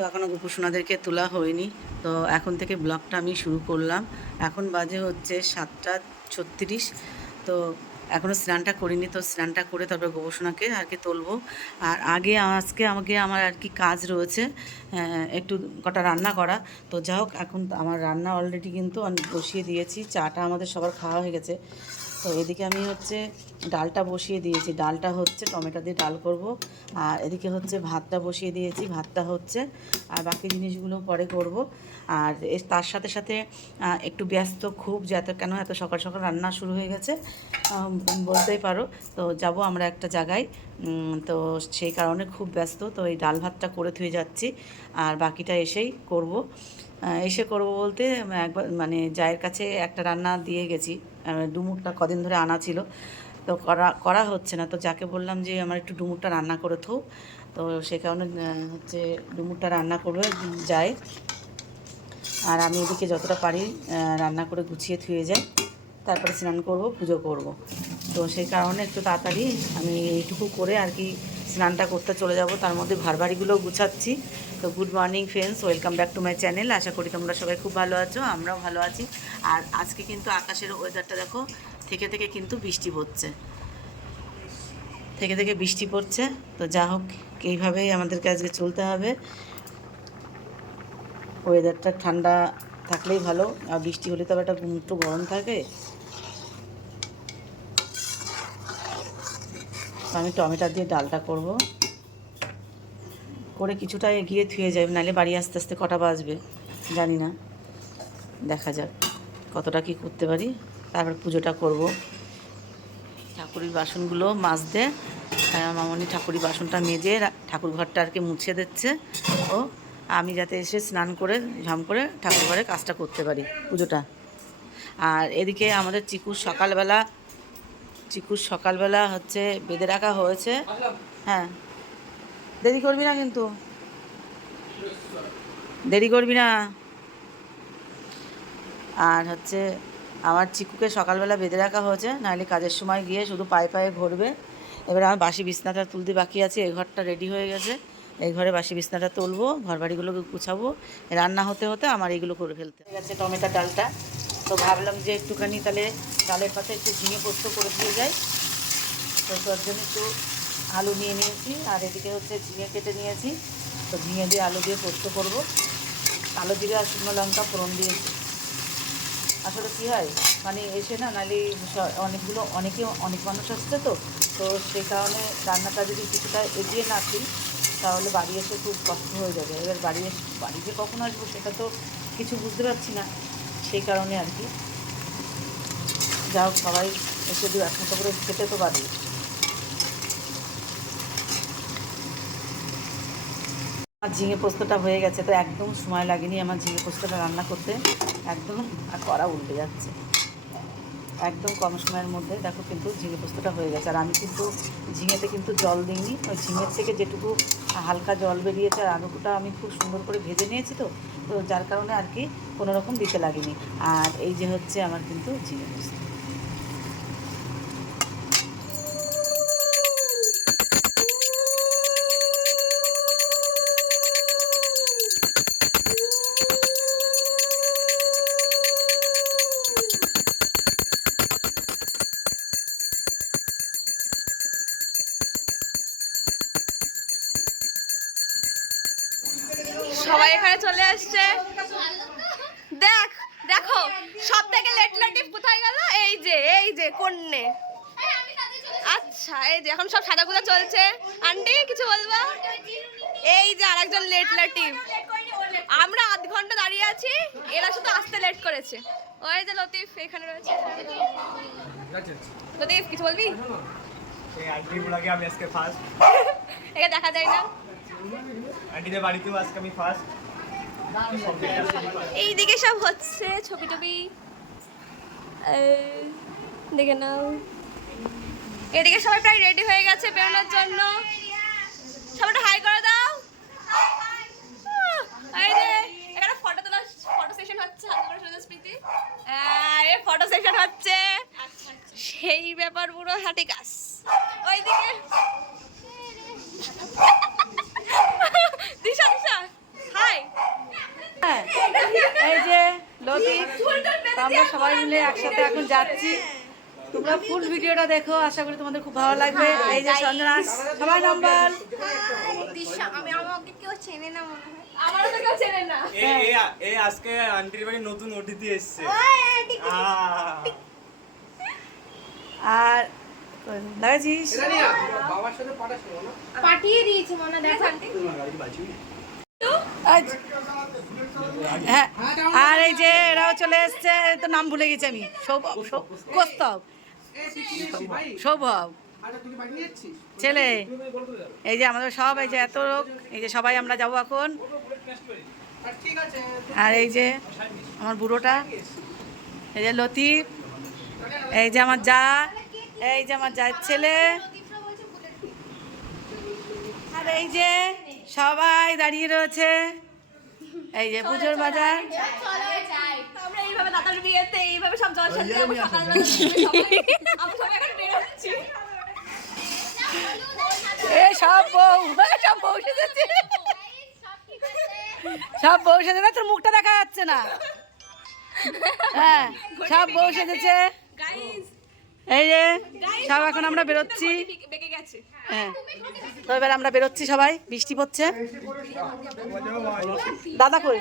তো এখনও গোপুসোনাদেরকে তোলা হয়নি। তো এখন থেকে ব্লগটা আমি শুরু করলাম। এখন বাজে হচ্ছে 7:36। তো এখনও স্নানটা করিনি, তো স্নানটা করে তারপর গোপুসোনাকে আর কি তুলবো। আর আজকে আমাকে আমার আর কি কাজ রয়েছে, একটু কটা রান্না করা। তো যা হোক, এখন আমার রান্না অলরেডি কিন্তু আমি বসিয়ে দিয়েছি। চাটা আমাদের সবার খাওয়া হয়ে গেছে। তো এদিকে আমি হচ্ছে ডালটা বসিয়ে দিয়েছি। ডালটা হচ্ছে টমেটো দিয়ে ডাল করব। আর এদিকে হচ্ছে ভাতটা বসিয়ে দিয়েছি, ভাতটা হচ্ছে। আর বাকি জিনিসগুলো পরে করব। আর তার সাথে সাথে একটু ব্যস্ত খুব, যে কেন এত সকাল সকাল রান্না শুরু হয়ে গেছে বলতেই পারো। তো যাব আমরা একটা জায়গায়, তো সেই কারণে খুব ব্যস্ত। তো এই ডাল ভাতটা করে থুয়ে যাচ্ছি, আর বাকিটা এসেই করব। এসে করব বলতে একবার মানে জায়ের কাছে একটা রান্না দিয়ে গেছি। ডুমুরটা কদিন ধরে আনা ছিল, তো করা হচ্ছে না। তো যাকে বললাম যে আমার একটু ডুমুরটা রান্না করে থো, তো সে কারণে হচ্ছে ডুমুরটা রান্না করবে যায়। আর আমি এদিকে যতটা পারি রান্না করে গুছিয়ে থুয়ে যাই, তারপরে স্নান করব, পুজো করব। তো সেই কারণে একটু তাড়াতাড়ি আমি এইটুকু করে আর কি স্নানটা করতে চলে যাব। তার মধ্যে ভাড়বাড়িগুলোও গুছাচ্ছি। তো good morning friends, welcome back to my channel. আশা করি তোমরা সবাই খুব ভালো আছো, আমরাও ভালো আছি। আর আজকে কিন্তু আকাশের ওয়েদারটা দেখো, থেকে থেকে কিন্তু বৃষ্টি পড়ছে, থেকে থেকে বৃষ্টি পড়ছে। তো যা হোক, এইভাবেই আমাদেরকে আজকে চলতে হবে। ওয়েদারটা ঠান্ডা থাকলেই ভালো, আর বৃষ্টি হলে তো একটা একটু গরম থাকে। আমি টমেটো দিয়ে ডালটা করব, করে কিছুটা এগিয়ে থুয়ে যাবে, নাহলে বাড়ি আস্তে আস্তে কটা বাজবে জানি না। দেখা যাক কতটা কি করতে পারি। তারপর পুজোটা করব। ঠাকুরের বাসনগুলো মাজতে মামনি ঠাকুরের বাসনটা মেজে ঠাকুর ঘরটা আর কি মুছে দিচ্ছে। ও আমি যাতে এসে স্নান করে ঝাম করে ঠাকুর ঘরে কাজটা করতে পারি, পুজোটা। আর এদিকে আমাদের চিকুর সকালবেলা হচ্ছে বেঁধে রাখা হয়েছে। হ্যাঁ, দেরি করবি না কিন্তু, দেরি করবি না। আর হচ্ছে আমার চিকুকে সকালবেলা বেঁধে রাখা হয়েছে, নাহলে কাজের সময় গিয়ে শুধু পায়ে পায়ে ঘুরবে। এবার আমার বাসি বিছনাটা তুলতে বাকি আছে। এই ঘরটা রেডি হয়ে গেছে, এই ঘরে বাসি বিছনাটা তুলবো, ঘর বাড়িগুলোকে গুছাবো। রান্না হতে হতে আমার এইগুলো করে ফেলতে হয়ে গেছে। টমেটোর ডালটা তো ভাবলাম যে একটুখানি তাহলে ডালের পাতে একটু ঝিঙে পোস্ত করে দিয়ে যাই। তো তার জন্য একটু আলু নিয়ে নিয়েছি, আর এদিকে হচ্ছে ঝিঙে কেটে নিয়েছি। তো ঝিঙে দিয়ে আলু দিয়ে পোস্ত করব। কালো জিরে আর শুকনো লঙ্কা ফোড়ন দিয়েছি। আসলে কী হয়, মানে এসে না, নাহলে অনেক মানুষ আসছে, তো তো সেই কারণে রান্নাটা যদি কিছুটা এগিয়ে না দিই, তাহলে বাড়ি এসে খুব কষ্ট হয়ে যাবে। এবার বাড়ি যে কখন আসবো সেটা তো কিছু বুঝতে পারছি না, সেই কারণে আর কি। যা হোক, সবাই এসে দু এক মতো করে খেতে তো পারি। আমার ঝিঙে পোস্তটা হয়ে গেছে, তো একদম সময় লাগেনি আমার ঝিঙে পোস্তটা রান্না করতে, একদম। আর কড়া উল্টে যাচ্ছে, একদম কম সময়ের মধ্যে দেখো কিন্তু ঝিঙে পোস্তটা হয়ে গেছে। আর আমি কিন্তু ঝিঙেতে কিন্তু জল দিইনি, ওই ঝিঙের থেকে যেটুকু হালকা জল বেরিয়েছে। আর আলুটা আমি খুব সুন্দর করে ভেজে নিয়েছি, তো তো যার কারণে আর কি কোনো রকম দিতে লাগেনি। আর এই যে হচ্ছে আমার কিন্তু ঝিঙে পোস্ত। সবাই এখানে চলে আসছে। দেখো সব থেকে লেটলাটিভ কোথায় গেল? এই যে কন্যে। আচ্ছা, এই যে এখন সব সাজাগুজা চলছে। আন্টি কিছু বলবা? এই যে আরেকজন লেটলাটিভ। আমরা আধ ঘন্টা দাঁড়িয়ে আছি, এরা শুধু আসতে লেট করেছে। ওই যে লতিফ এখানে রয়েছে। লতিফ কিছু বলবি? এই আন্টি ব্লগে আমি আজকে ফার্স্ট। একে দেখা যায় না। আন্টিদের বাড়িতেও আজকে আমি ফার্স্ট। এইদিকে সব হচ্ছে ছবি টবি, দেখে নাও। এদিকে সবাই প্রায় রেডি হয়ে গেছে বেরোনোর জন্য। সবাইটা হাই করে দাও। এই যে এখানে ফটো সেশন হচ্ছে, স্মৃতি ফটো সেশন হচ্ছে, সেই ব্যাপার পুরো হাঁটি গাছ। ওইদিকে দিশা দিশা আমরা সবাই মিলে একসাথে এখন যাচ্ছি। তোমরা ফুল ভিডিওটা দেখো, আশা করি তোমাদের খুব ভালো লাগবে। এই যে সঞ্জনা, সবাই নাম্বার আমি আমাকে কেউ চেনে না মনে হয়, আমারও তো কেউ চেনে না। এই আজকে আন্টির বাড়ি নতুন অতিথি এসেছে। আর লাগাইছিস পাঠিয়ে দিয়েছি মনে দেখো আন্টি। হ্যাঁ, আর এই যে এরাও চলে এসছে, তো নাম ভুলে গেছি আমি। কৌস্তব, সৌভব ছেলে। এই যে আমাদের সব, এই যে এত লোক, এই যে সবাই আমরা যাবো এখন। আর এই যে আমার বুড়োটা, এই যে লতিফ, এই যে আমার যা, এই যে আমার যার ছেলে, আর এই যে সবাই দাঁড়িয়ে রয়েছে। এই যে পুজোর বাজার। আমরা এইভাবে দাদার বিয়েতে এইভাবে সব জলসা দিয়ে আমরা সকালবেলা আমরা সবাই এখন বেরোচ্ছি। এই সব বউ সেজেছে, সব বউ সেজে না, তোর মুখটা দেখা যাচ্ছে না। হ্যাঁ, সব বউ সেজেছে। এই যে সব এখন আমরা বেরোচ্ছি। হ্যাঁ, তো এবার আমরা বেরোচ্ছি সবাই, বৃষ্টি পড়ছে। দাদা করে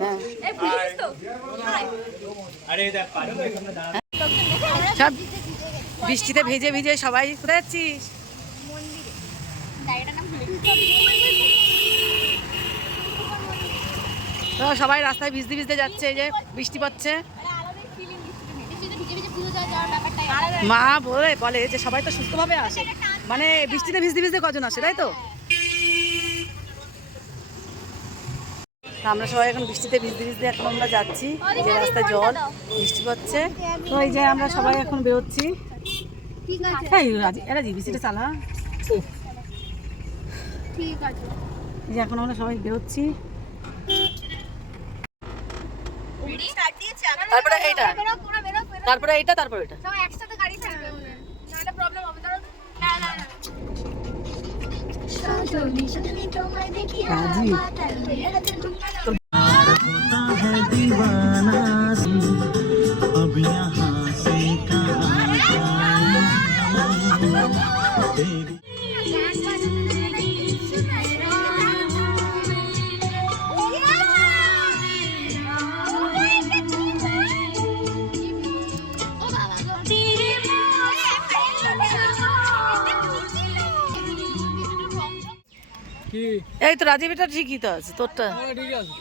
হ্যাঁ, সব বৃষ্টিতে ভিজে ভিজে সবাই। কোথায় যাচ্ছিস? তো সবাই রাস্তায় ভিজতে ভিজতে যাচ্ছে, এই যে বৃষ্টি পড়ছে। মা বলে যে সবাই তো সুস্থভাবে আসে, মানে বৃষ্টিতে ভিজতে ভিজতে কজন আসে, তাই তো? আমরা সবাই এখন বৃষ্টিতে ভিজতে ভিজতে এখন আমরা যাচ্ছি। এই যে রাস্তায় জল, বৃষ্টি পড়ছে। তো এই যে আমরা সবাই এখন বেরোচ্ছি। বৃষ্টিটা চালা, এই যে এখন আমরা সবাই বেরোচ্ছি। তারপরে এইটা, তারপরে এইটা, তারপরে এটা। একসাথে গাড়ি থাকবে নাহলে প্রবলেম হবে। না না না अब यहाँ से कहाँ तेरी এই তো রাজীবটা ঠিকই তো আছে, তোরটা ঠিক আছে।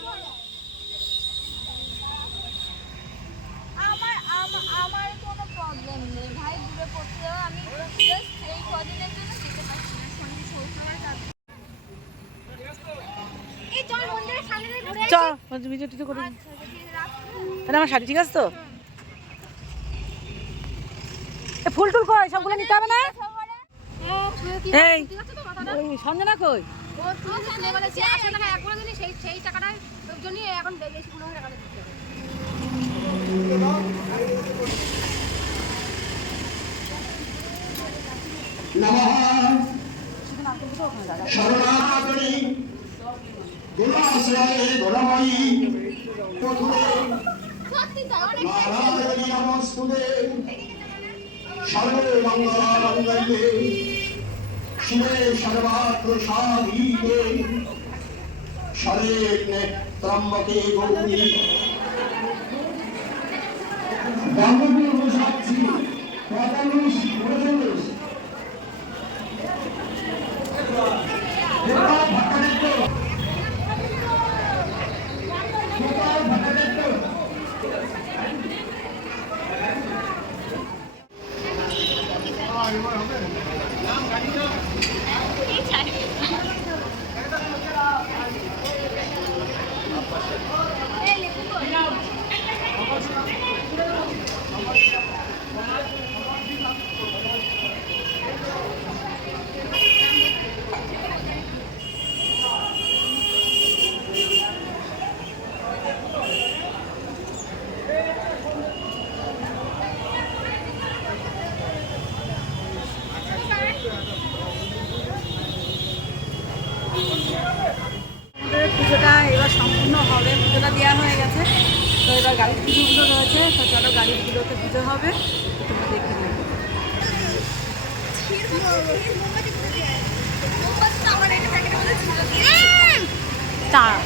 আমার কোনো প্রবলেম নেই ভাই, দূরে পড়তেও আমি এই কদিনের জন্য যেতে পারছি না। সন্ধে সৌসমার কাছে এই চল মন্দিরের সামনে দিয়ে ঘুরে আসি। চল ভিডিও টিডিও করি। আরে আমার শাড়ি ঠিক আছে তো? ফুল টুল কই, সবগুলো নিতে হবে না? এই ওই সঞ্জনা কই? ও তুই শুনে বলেছি 800 টাকা একবার দিলি, সেই টাকাটার জন্যই এখন বেশি 15 টাকা দিতে হবে। শরণাগতি গুণাশ্রয়ে গুণময়ী সত্যি তো অনেক নারায়ণী নমস্তুতে সর্বমঙ্গলমঙ্গলে শিবে সর্বার্থ সাধিকে শরণ্যে ত্রম্বকে গৌরী বঙ্গবন্ধু সাক্ষী 45 এই এবার গাড়ির পুজোগুলো রয়েছে, তো চলো গাড়ির পুজোতে পুজো হবে, তো তোমরা দেখে নেবে। দাঁড়া,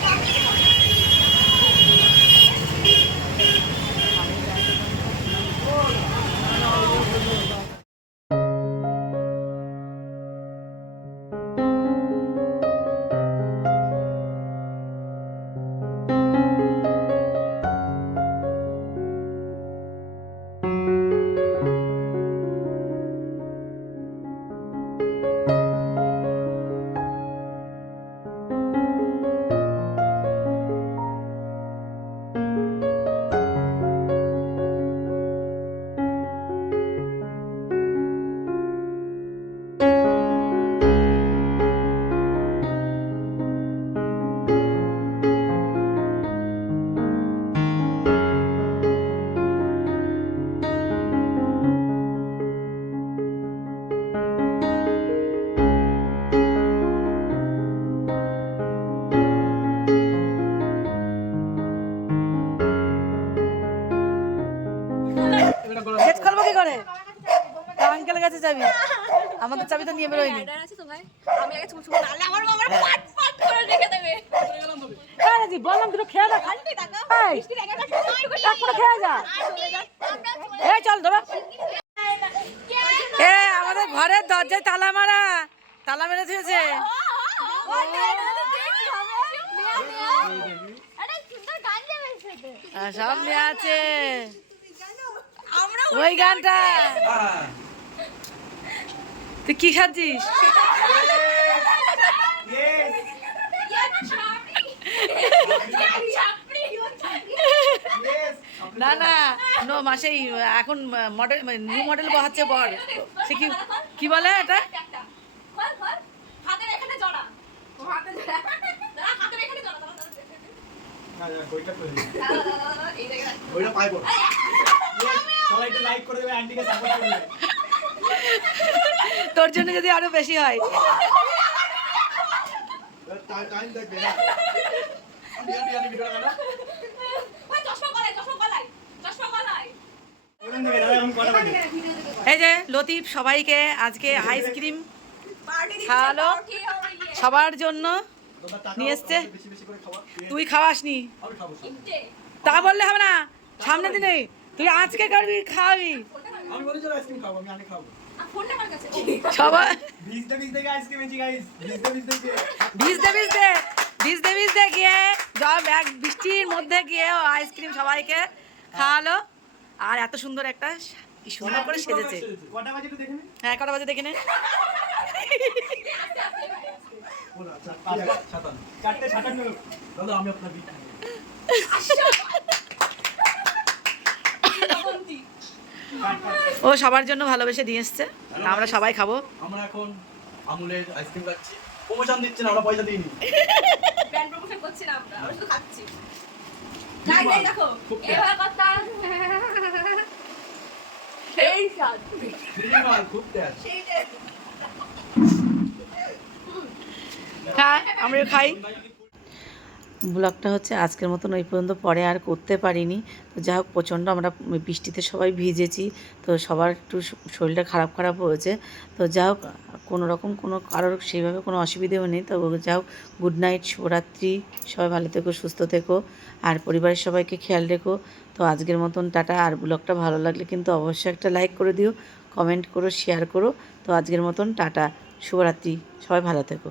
গেট খুলবো কি করে? আঙ্কেলের কাছে যাবি, আমাদের চাবি তো নিয়ে বেরোয়নি। আমি আগে চুপ নালে আমার বাবার পাট পাট করে রেখে দেবে। জি বললাম দুটো খেয়ে যা, খেয়ে যা। এই চল ধরো। এ আমাদের ঘরের দরজায় তালা মারা, তালা মেরে দিয়েছে। সব নিয়ে আছে ওই গানটা। তুই কি খাচ্ছিস? না না নো মাসেই এখন মডেল নিউ মডেল বহাচ্ছে বর। সে কি কি বলে এটা? হাতের এখানে জড়া, হাতের এখানে জড়া। তোর জন্য যদি আরো বেশি হয়। এই যে লতিফ সবাইকে আজকে আইসক্রিম খাওয়ালো সবার জন্য নিয়ে এসছে। তুই খাওয়াসনি, তা বললে হবে না। সামনে দিনে তুই আজকে করবি, খাওয়াবি সবাই। ভিজতে ভিজতে গিয়ে এক বৃষ্টির মধ্যে গিয়ে আইসক্রিম সবাইকে খাওয়ালো। আর এত সুন্দর একটা কি সুন্দর করে সেজেছে। হ্যাঁ কটা বাজে দেখে নে। ও সবার জন্য ভালোবেসে দিয়ে এসছে, আমরা সবাই খাবো। আমরা এখন আমুলের আইসক্রিম খাচ্ছি, প্রমোশন দিচ্ছি না, আমরা পয়সা দিইনি। ব্র্যান্ড প্রমোশন করছি না আমরা, আমরা শুধু খাচ্ছি। গাইস দেখো এবার কথা এই স্বাদ খুব টেস্ট। হ্যাঁ আমরা খাই। ব্লগটা হচ্ছে আজকের মতন ওই পর্যন্ত, পরে আর করতে পারিনি। তো যা হোক প্রচণ্ড আমরা বৃষ্টিতে সবাই ভিজেছি, তো সবার একটু শরীরটা খারাপ খারাপ হয়েছে। তো যা হোক কোনো রকম কোনো কারোর সেইভাবে কোনো অসুবিধেও নেই। তো যা হোক গুড নাইট, শুভরাত্রি, সবাই ভালো থেকো, সুস্থ থেকো, আর পরিবারের সবাইকে খেয়াল রেখো। তো আজকের মতন টাটা। আর ব্লগটা ভালো লাগলে কিন্তু অবশ্যই একটা লাইক করে দিও, কমেন্ট করো, শেয়ার করো। তো আজকের মতন টাটা, শুভরাত্রি, সবাই ভালো থেকো।